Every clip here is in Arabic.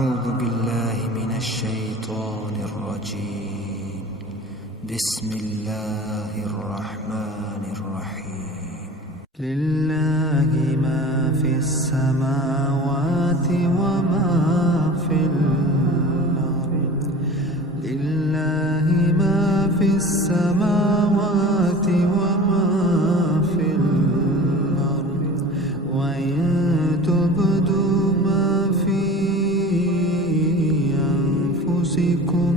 أعوذ بالله من الشيطان الرجيم. بسم الله الرحمن الرحيم. لله ما في السماوات وما في الأرض. لله ما في السماوات وما في الأرض. وإن تبدوا ما في أنفسكم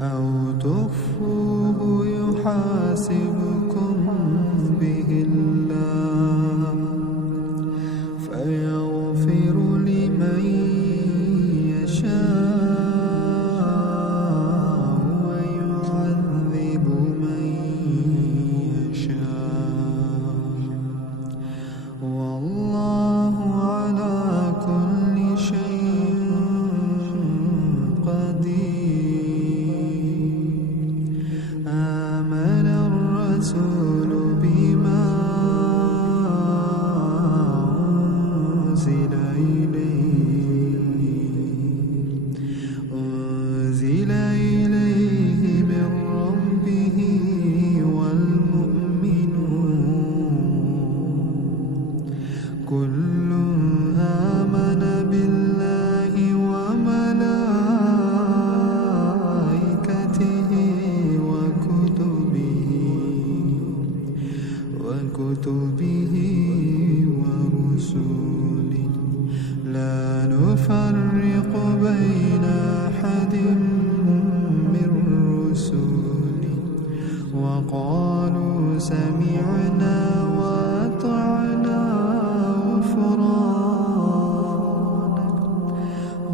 أو تخفوه يحاسبكم به الله فيغفر لمن يشاء ويعذب من يشاء والله على كل شيء قدير. آمن الرسول بما أنزل إليه من ربه والمؤمنون كل آمن بالله وملائكته وكتبه ورسله لا نفرق بين أحد من رسله وقالوا سمعنا وأطعنا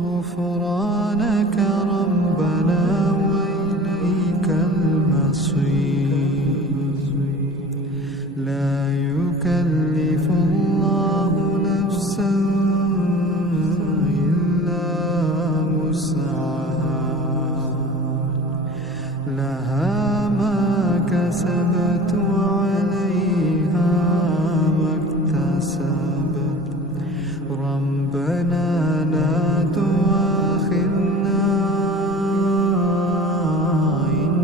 غفرانك ربنا وإليك المصير. لا يكلف الله نفسا إلا وسعها لها ما كسبت وعليها ما اكتسبت. ربنا لا تؤاخذنا إن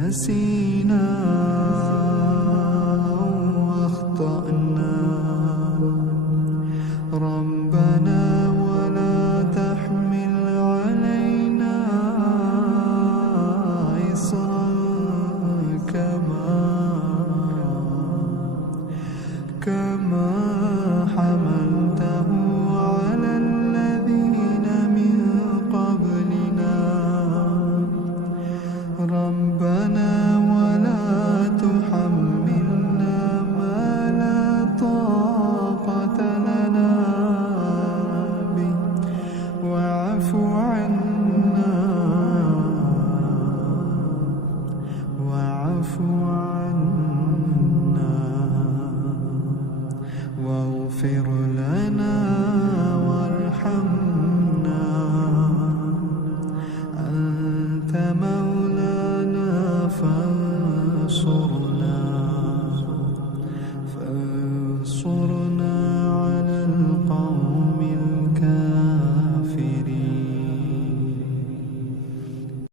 نسينا أو أخطأنا. ربنا ولا تحمل علينا إصرا كما حملته على الذين من قبلنا. ربنا ولا تحملنا ما لا طاقة لنا به واعف عنا